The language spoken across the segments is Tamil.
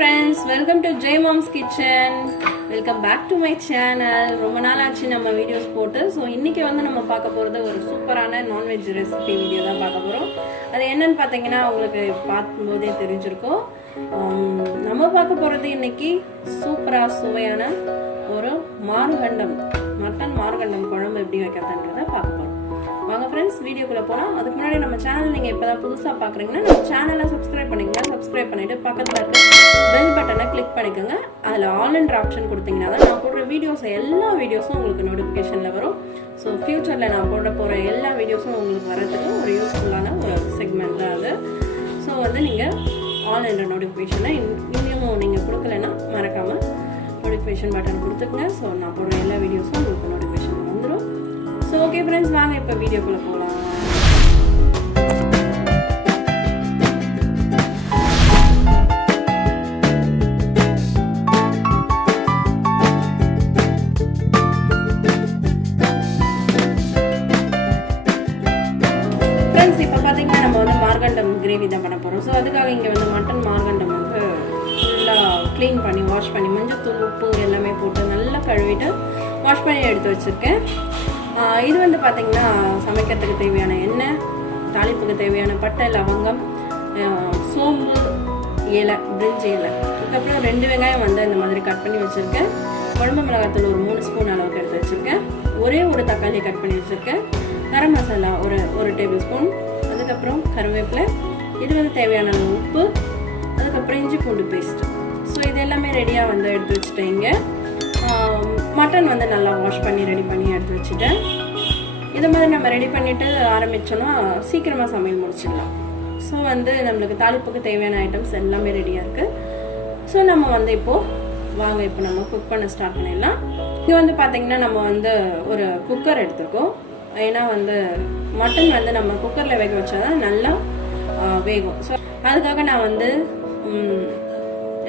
friends, welcome to Jmomskitchen. Welcome back to my channel. ரொம்ப நாள் ஆச்சு நம்ம வீடியோஸ் போட்டு. ஸோ இன்னைக்கு வந்து நம்ம பார்க்க போகிறது ஒரு சூப்பரான நான்வெஜ் ரெசிபி வீடியோ தான் பார்க்க போகிறோம். அது என்னன்னு பார்த்தீங்கன்னா உங்களுக்கு பார்க்கும்போதே தெரிஞ்சிருக்கும். நம்ம பார்க்க போகிறது இன்னைக்கு சூப்பராக சுவையான ஒரு மார்கண்டம் மட்டன் மார்கண்டம் குழம்பு எப்படி வைக்கிறதுன்றதை பார்க்க போகிறோம். வாங்க ஃப்ரெண்ட்ஸ் வீடியோக்குள்ளே போகலாம். அதுக்கு முன்னாடி நம்ம சேனல் நீங்கள் இப்போ தான் புதுசாக பார்க்குறீங்கன்னா நம்ம சேனலை சப்ஸ்கிரைப் பண்ணிக்கோங்க. சப்ஸ்கிரைப் பண்ணிவிட்டு பக்கத்தில் இருக்க பெல் பட்டனை கிளிக் பண்ணிக்கோங்க. அதில் ஆல்ன்ற ஆப்ஷன் கொடுத்தீங்கன்னா தான் நான் போடுற எல்லா வீடியோஸும் உங்களுக்கு நோட்டிஃபிகேஷனில் வரும். ஸோ ஃப்யூச்சரில் நான் போகிற எல்லா வீடியோஸும் உங்களுக்கு வரதுக்கு ஒரு யூஸ்ஃபுல்லான ஒரு செக்மெண்ட் தான் அது. ஸோ வந்து நீங்கள் ஆல்ன்ற நோட்டிஃபிகேஷனை இன்னும் நீங்கள் கொடுக்கலன்னா மறக்காமல் நோட்டிஃபிகேஷன் பட்டன் கொடுத்துக்குங்க. ஸோ நான் போடுற எல்லா வீடியோஸும் உங்களுக்கு நோட்டிஃபிகேஷன் வந்துடும். ஸோ ஓகே ஃப்ரெண்ட்ஸ், வாங்க இப்போ வீடியோக்குள்ளே போகலாம். ஃப்ரெண்ட்ஸ் இப்போ பார்த்தீங்கன்னா நம்ம வந்து மார்கண்டம் கிரேவி தான் பண்ண போகிறோம். ஸோ அதுக்காக இங்கே வந்து மட்டன் மார்கண்டம் வந்து ஃபுல்லாக க்ளீன் பண்ணி வாஷ் பண்ணி மஞ்சள் உப்பு எல்லாமே போட்டு நல்லா கழுவிட்டு வாஷ் பண்ணி எடுத்து வச்சுருக்கேன். இது வந்து பார்த்திங்கன்னா சமைக்கிறதுக்கு தேவையான எண்ணெய், தாளிப்புக்கு தேவையான பட்டை, லவங்கம், சோம்பு, இலை, பிரிஞ்சி இலை, அதுக்கப்புறம் 2 வெங்காயம் வந்து இந்த மாதிரி கட் பண்ணி வச்சுருக்கேன். குழம்பு மிளகாத்தூள் ஒரு 3 ஸ்பூன் அளவுக்கு எடுத்து வச்சுருக்கேன். ஒரே ஒரு தக்காளியை கட் பண்ணி வச்சுருக்கேன். கரம் மசாலா ஒரு டேபிள் ஸ்பூன், அதுக்கப்புறம் கருவேப்பிலை, இது வந்து தேவையான உப்பு, அதுக்கப்புறம் இஞ்சி பூண்டு பேஸ்ட். ஸோ இது எல்லாமே ரெடியாக வந்து எடுத்து வச்சுட்டேங்க. மட்டன் வந்து நல்லா வாஷ் பண்ணி ரெடி பண்ணி எடுத்து வச்சுட்டேன். இது மாதிரி நம்ம ரெடி பண்ணிவிட்டு ஆரம்பித்தோன்னா சீக்கிரமாக சமையல் முடிச்சிடலாம். ஸோ வந்து நம்மளுக்கு தாளிப்புக்கு தேவையான ஐட்டம்ஸ் எல்லாமே ரெடியாக இருக்குது. ஸோ நம்ம வந்து வாங்க இப்போ நம்ம குக் பண்ண ஸ்டார்ட் பண்ணிடலாம். இது வந்து பார்த்திங்கன்னா நம்ம வந்து ஒரு குக்கர் எடுத்துருக்கோம். ஏன்னா வந்து மட்டன் வந்து நம்ம குக்கரில் வேக வச்சா தான் நல்லா வேகும். ஸோ அதுக்காக நான் வந்து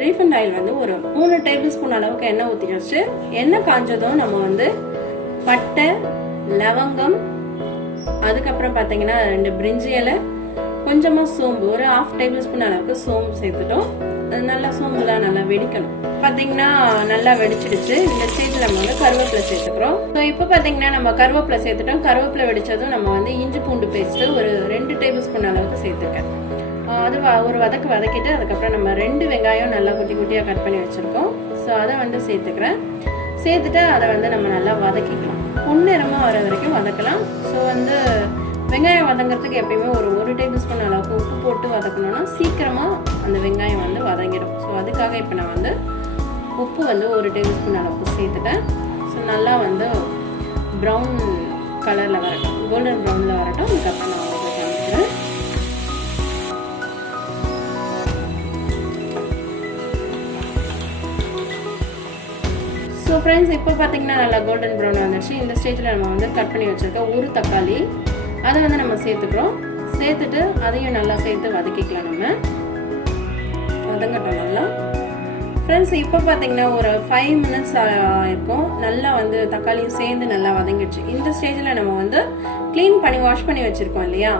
ரீஃபண்ட் ஆயில் வந்து ஒரு 3 டேபிள் ஸ்பூன் அளவுக்கு எண்ணெய் ஊற்றி வச்சு, எண்ணெய் காஞ்சதும் நம்ம வந்து பட்டை, லவங்கம், அதுக்கப்புறம் பார்த்தீங்கன்னா 2 பிரிஞ்சி இலை, கொஞ்சமாக சோம்பு, ஒரு 1/2 டேபிள் ஸ்பூன் அளவுக்கு சோம்பு சேர்த்துட்டோம். நல்லா சோம்புலாம் நல்லா வெடிக்கணும். பார்த்தீங்கன்னா நல்லா வெடிச்சிடுச்சு. இந்த ஸ்டேஜில் நம்ம வந்து கருவேப்பிலை சேர்த்துக்கிறோம். ஸோ இப்போ பார்த்தீங்கன்னா நம்ம கருவேப்பிலை சேர்த்துட்டோம். கருவேப்பிலை வெடிச்சதும் நம்ம வந்து இஞ்சி பூண்டு பேஸ்ட்டு ஒரு 2 டேபிள் ஸ்பூன் அளவுக்கு சேர்த்துருக்கேன். அது ஒரு வதக்கிட்டு அதுக்கப்புறம் நம்ம 2 வெங்காயம் நல்லா குட்டி குட்டியாக கட் பண்ணி வச்சுருக்கோம். ஸோ அதை வந்து சேர்த்துக்கிறேன். சேர்த்துட்டு அதை வந்து நம்ம நல்லா வதக்கிக்கலாம். பொன்னிறமாக வர வரைக்கும் வதக்கலாம். ஸோ வந்து வெங்காயம் வதங்கிறதுக்கு எப்பயுமே ஒரு டேபிள் ஸ்பூன் அளவுக்கு உப்பு போட்டு வதக்கணும்னா சீக்கிரமாக அந்த வெங்காயம் வந்து வதங்கிடும். ஸோ அதுக்காக இப்போ நான் வந்து உப்பு வந்து 1 டேபிள் ஸ்பூன் அளவுக்கு சேர்த்துட்டேன். ஸோ நல்லா வந்து ப்ரௌன் கலரில் வரட்டும், கோல்டன் ப்ரௌனில் வரட்டும். அதுக்கப்புறம் நான் வந்து காமிக்கிறேன். ஸோ ஃப்ரெண்ட்ஸ் இப்போ பார்த்தீங்கன்னா நல்லா கோல்டன் ப்ரௌன் வந்துடுச்சு. இந்த ஸ்டேஜில் நம்ம வந்து கட் பண்ணி வச்சுருக்க ஒரு தக்காளி அதை வந்து நம்ம சேர்த்துக்கிறோம். சேர்த்துட்டு அதையும் நல்லா சேர்த்து வதக்கிக்கலாம். நம்ம வதங்கட்டும் நல்லா. ஃப்ரெண்ட்ஸ் இப்போ பார்த்தீங்கன்னா ஒரு 5 மினிட்ஸ் இருக்கும். நல்லா வந்து தக்காளியும் சேர்ந்து நல்லா வதங்கிடுச்சு. இந்த ஸ்டேஜில் நம்ம வந்து க்ளீன் பண்ணி வாஷ் பண்ணி வச்சுருக்கோம் இல்லையா,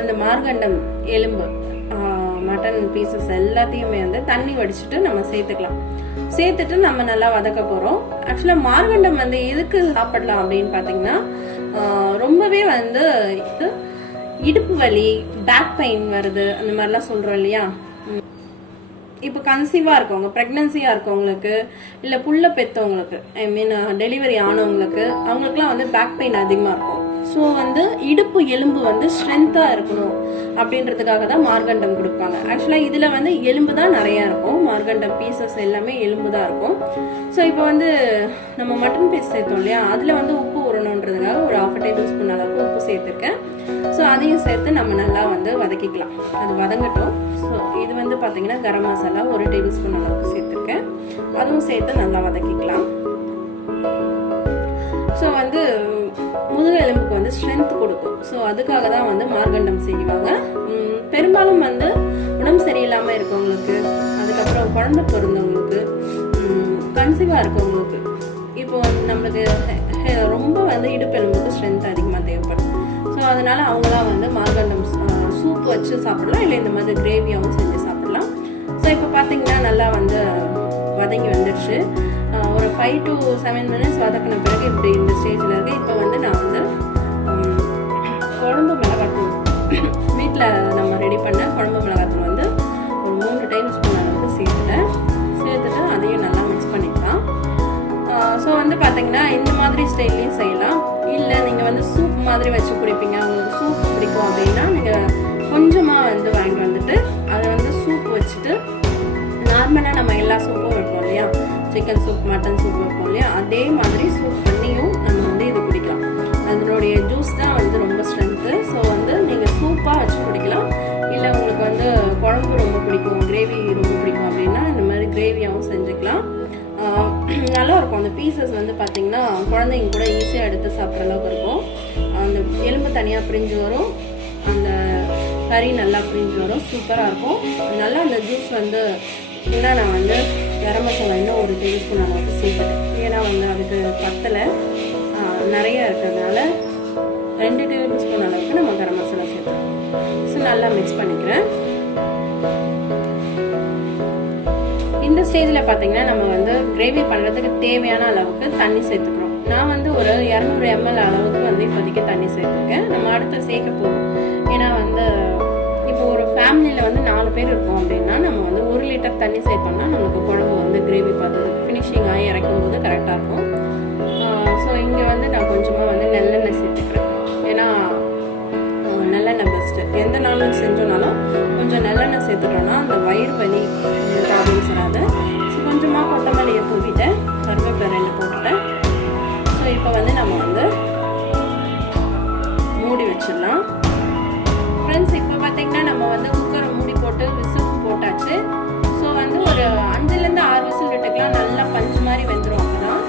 அந்த மார்கண்டம் எலும்பு மட்டன் பீசஸ் எல்லாத்தையுமே வந்து தண்ணி வடிச்சிட்டு நம்ம சேர்த்துக்கலாம். சேர்த்துட்டு நம்ம நல்லா வதக்க போகிறோம். ஆக்சுவலாக மார்கண்டம் வந்து எதுக்கு சாப்பிடலாம் அப்படின்னு பார்த்தீங்கன்னா, ரொம்பவே வந்து இடுப்பு வலி, பேக் பெயின் வருது அந்த மாதிரிலாம் சொல்கிறோம் இல்லையா. இப்போ கன்சீவாக இருக்கவங்க, ப்ரெக்னன்சியாக இருக்கவங்களுக்கு, இல்லை புள்ள பெற்றவங்களுக்கு, ஐ மீன் டெலிவரி ஆனவங்களுக்கு, அவங்களுக்குலாம் வந்து பேக் பெயின் அதிகமாக இருக்கும். ஸோ வந்து இடுப்பு எலும்பு வந்து ஸ்ட்ரென்த்தாக இருக்கணும் அப்படின்றதுக்காக தான் மார்கண்டம் கொடுப்பாங்க. ஆக்சுவலாக இதில் வந்து எலும்பு தான் நிறையா இருக்கும். மார்கண்டம் பீசஸ் எல்லாமே எலும்பு தான் இருக்கும். ஸோ இப்போ வந்து நம்ம மட்டன் பீஸ் சேர்த்தோம் இல்லையா, அதில் வந்து உப்பு ஊறணுன்றதுக்காக ஒரு 1/2 டேபிள் ஸ்பூன் அளவுக்கு உப்பு சேர்த்துருக்கேன். ஸோ அதையும் சேர்த்து நம்ம நல்லா வந்து வதக்கிக்கலாம். அது வதங்கட்டும். ஸோ இது வந்து பார்த்தீங்கன்னா கரம் மசாலா 1 டேபிள் ஸ்பூன் அளவுக்கு சேர்த்துருக்கேன். அதுவும் சேர்த்து நல்லா வதக்கிக்கலாம். ஸோ வந்து முதுகு எலும்புக்கு வந்து ஸ்ட்ரென்த் கொடுக்கும். ஸோ அதுக்காக தான் வந்து மார்கண்டம் செய்வாங்க. பெரும்பாலும் வந்து உடம்பு சரியில்லாமல் இருக்கவங்களுக்கு, அதுக்கப்புறம் குழந்தை பிறந்தவங்களுக்கு, கன்சீவாக இருக்கவங்களுக்கு, இப்போ நம்மளுக்கு ரொம்ப வந்து இடுப்பு எலும்புக்கு ஸ்ட்ரென்த் அதிகமாக தேவைப்படும். ஸோ அதனால அவங்களாம் வந்து மார்கண்டம் சூப் வச்சு சாப்பிடலாம், இல்லை இந்த மாதிரி கிரேவியாகவும் செஞ்சு சாப்பிடலாம். ஸோ இப்போ பார்த்தீங்கன்னா நல்லா வந்து வதங்கிடுச்சு. ஒரு 5 to 7 minutes வதக்கின பிறகு இப்படி இந்த ஸ்டேஜில் இருக்குது. இப்போ வந்து நான் வந்து குழம்பு மிளகாத்தூள் வீட்டில் நம்ம ரெடி பண்ண குழம்பு மிளகாத்தூள் வந்து ஒரு 3 டேபிள் ஸ்பூன் அளவுக்கு சேர்த்துட்டு அதையும் நல்லா மிக்ஸ் பண்ணிக்கலாம். ஸோ வந்து பார்த்தீங்கன்னா இந்த மாதிரி ஸ்டைல்லையும் செய்யலாம். இல்லை நீங்கள் வந்து சூப் மாதிரி வச்சு குடிப்பீங்க, உங்களுக்கு சூப் பிடிக்கும் அப்படின்னா நீங்கள் கொஞ்சமாக வந்து வாங்கிட்டு வந்துட்டு அதை வந்து சூப் வச்சுட்டு நார்மலாக நம்ம எல்லா சூப்பும் வைப்போம் இல்லையா, சிக்கன் சூப் மட்டன் சூப் வைப்போம் இல்லையா, அதே மாதிரி சூப் பண்ணியும் நம்ம வந்து இது குடிக்கலாம். அதனுடைய ஜூஸ் தான் வந்து ரொம்ப ஸ்ட்ரென்த்து. ஸோ வந்து நீங்கள் சூப்பாக வச்சு குடிக்கலாம். இல்லை உங்களுக்கு வந்து குழம்பு ரொம்ப பிடிக்கும், கிரேவி ரொம்ப பிடிக்கும் அப்படின்னா இந்த மாதிரி கிரேவியாகவும் செஞ்சுக்கலாம். நல்லா இருக்கும். அந்த பீசஸ் வந்து பார்த்திங்கன்னா குழந்தைங்க கூட ஈஸியாக எடுத்து சாப்பிட்ற அளவுக்கு இருக்கும். அந்த எலும்பு தனியாக பிரிஞ்சு வரும், அந்த கறி நல்லா பிரிஞ்சு வரும், சூப்பராக இருக்கும். நல்லா அந்த ஜூஸ் வந்து ஏன்னா நான் வந்து கரம் மசாலா இன்னும் ஒரு டேபிள் ஸ்பூன் அளவுக்கு சேர்த்துட்டேன். ஏன்னா வந்து அதுக்கு பத்தலை நிறைய இருக்கிறதுனால 2 டேபிள் ஸ்பூன் அளவுக்கு நம்ம கரம் மசாலா சேர்த்துறோம். ஸோ நல்லா மிக்ஸ் பண்ணிக்கிறேன். இந்த ஸ்டேஜில் பார்த்தீங்கன்னா நம்ம வந்து கிரேவி பண்ணுறதுக்கு தேவையான அளவுக்கு தண்ணி சேர்த்துக்கிறோம். நான் வந்து ஒரு 200 ml அளவுக்கு வந்து இப்போதைக்கு தண்ணி சேர்த்துருக்கேன். நம்ம அடுத்து சேர்க்க போகிறோம். ஏன்னா வந்து இப்போ ஒரு ஃபேமிலியில் வந்து 4 பேர் இருக்கோம் அப்படின்னா நம்ம வந்து 1 லிட்டர் தண்ணி சேர்த்தோம்னா நம்மளுக்கு குழம்பு வந்து கிரேவி பார்த்ததுக்கு ஃபினிஷிங் ஆகி இறக்கும் போது கரெக்டாக இருக்கும். ஸோ இங்கே வந்து நான் கொஞ்சமாக வந்து நல்லெண்ணெய் சேர்த்துக்கிறேன். ஏன்னா நல்லெண்ணெய் பெஸ்ட்டு. எந்த நான்வெஜ் செஞ்சோனாலும் கொஞ்சம் நல்லெண்ணெய் சேர்த்துட்டோம்னா அந்த வயிறு வலி ப்ராப்ளம்ஸ் வராது. ஸோ கொஞ்சமாக கொத்தமல்லியை தூவிட்டேன், கருவேப்பிலை 2 போட்டுட்டேன். ஸோ இப்போ வந்து நம்ம வந்து மூடி வச்சிடலாம். ஃப்ரெண்ட்ஸ் இப்போ பார்த்தீங்கன்னா நம்ம வந்து குக்கரை மூடி போட்டு விசில் போட்டாச்சு. ஸோ வந்து ஒரு 5லேருந்து 6 விசில் விட்டுக்கலாம். நல்லா பஞ்சு மாதிரி வெந்துடும். அப்போ தான்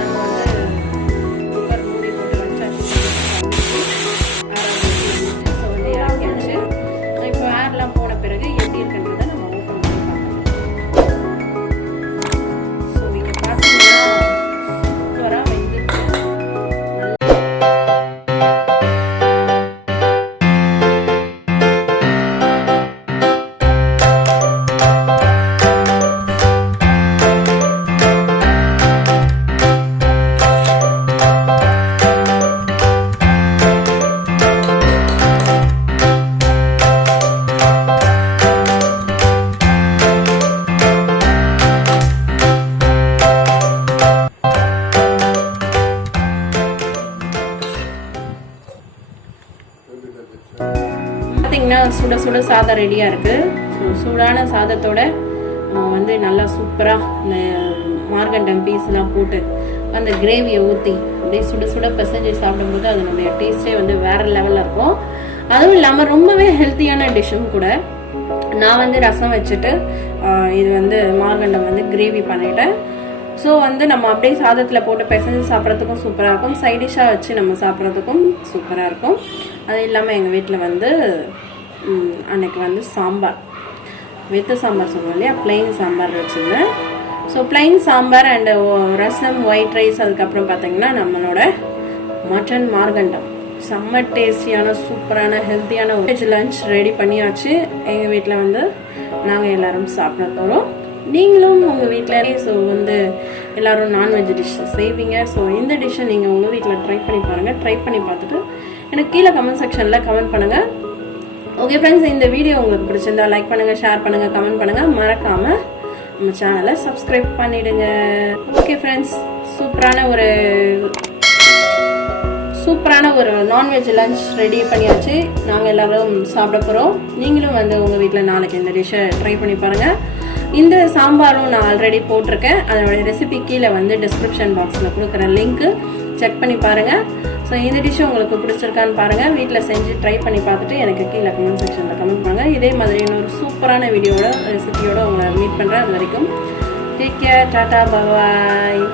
நம்ம வந்து குக்கர் மூடி போட்டு வச்சாச்சு. ஸோ வந்து இறக்கியாச்சு. இப்போ ஏர்லாம் போன பிறகு எப்படி இருக்குன்றதை நம்ம ஓப்பன் பண்ணி பார்க்கலாம். ஸோ இங்கே பார்த்தீங்கன்னா சூப்பராக வெந்துருக்கு. பார்த்தீங்கன்னா சுட சுட சாதம் ரெடியாக இருக்குது. ஸோ சூடான சாதத்தோட வந்து நல்லா சூப்பராக இந்த மார்கண்டம் பீஸ்லாம் போட்டு அந்த கிரேவியை ஊற்றி அப்படியே சுட சுட பிசைஞ்சு சாப்பிடும்போது அதனுடைய டேஸ்ட்டே வந்து வேறு லெவலில் இருக்கும். அதுவும் இல்லாமல் ரொம்பவே ஹெல்த்தியான டிஷ்ஷும் கூட. நான் வந்து ரசம் வச்சுட்டு இது வந்து மார்கண்டம் வந்து கிரேவி பண்ணிட்டேன். ஸோ வந்து நம்ம அப்படியே சாதத்தில் போட்டு பிசைஞ்சு சாப்பிட்றதுக்கும் சூப்பராக இருக்கும், சைடிஷ்ஷாக வச்சு நம்ம சாப்பிட்றதுக்கும் சூப்பராக இருக்கும். அது இல்லாமல் எங்கள் வீட்டில் வந்து அன்றைக்கி வந்து சாம்பார் வித்து சாம்பார் சொல்லுவோம் இல்லையா, பிளெயின் சாம்பார் வச்சுருந்தேன். So plain sambar and rasam, white rice, அதுக்கப்புறம் பார்த்திங்கன்னா நம்மளோட மட்டன் மார்கண்டம் செம்ம டேஸ்டியான சூப்பரான ஹெல்த்தியான வெஜ் லஞ்ச் ரெடி பண்ணியாச்சு. எங்கள் வீட்டில் வந்து நாங்கள் எல்லோரும் சாப்பிட போகிறோம். நீங்களும் உங்கள் வீட்டில் ஸோ வந்து எல்லோரும் நான்வெஜ் டிஷ் செய்வீங்க. ஸோ இந்த டிஷ்ஷை நீங்கள் உங்கள் வீட்டில் ட்ரை பண்ணி பாருங்கள். ட்ரை பண்ணி பார்த்துட்டு எனக்கு கீழே கமெண்ட் செக்ஷனில் கமெண்ட் பண்ணுங்கள். ஓகே ஃப்ரெண்ட்ஸ், இந்த வீடியோ உங்களுக்கு பிடிச்சிருந்தா லைக் பண்ணுங்கள், ஷேர் பண்ணுங்கள், கமெண்ட் பண்ணுங்கள். மறக்காமல் நம்ம சேனலை சப்ஸ்கிரைப் பண்ணிவிடுங்க. ஓகே ஃப்ரெண்ட்ஸ், சூப்பரான ஒரு நான்வெஜ் லஞ்ச் ரெடி பண்ணியாச்சு. நாங்கள் எல்லோரும் சாப்பிட போகிறோம். நீங்களும் வந்து உங்கள் வீட்டில் நாளைக்கு இந்த டிஷ்ஷை ட்ரை பண்ணி பாருங்கள். இந்த சாம்பாரும் நான் ஆல்ரெடி போட்டிருக்கேன். அதோட ரெசிபி கீழே வந்து டிஸ்கிரிப்ஷன் பாக்ஸில் கொடுக்குற லிங்க்கு செக் பண்ணி பாருங்கள். ஸோ இந்த டிஷ்ஷு உங்களுக்கு பிடிச்சிருக்கான்னு பாருங்கள். வீட்டில் செஞ்சு ட்ரை பண்ணி பார்த்துட்டு எனக்கு கீழே கமெண்ட் செக்ஷனில் கமெண்ட் பண்ணுங்கள். இதே மாதிரி இன்னொரு சூப்பரான வீடியோட ரெசிபியோட உங்களை மீட் பண்ணுறேன். அது வரைக்கும் டேக் கேர், டாடா, பாய்.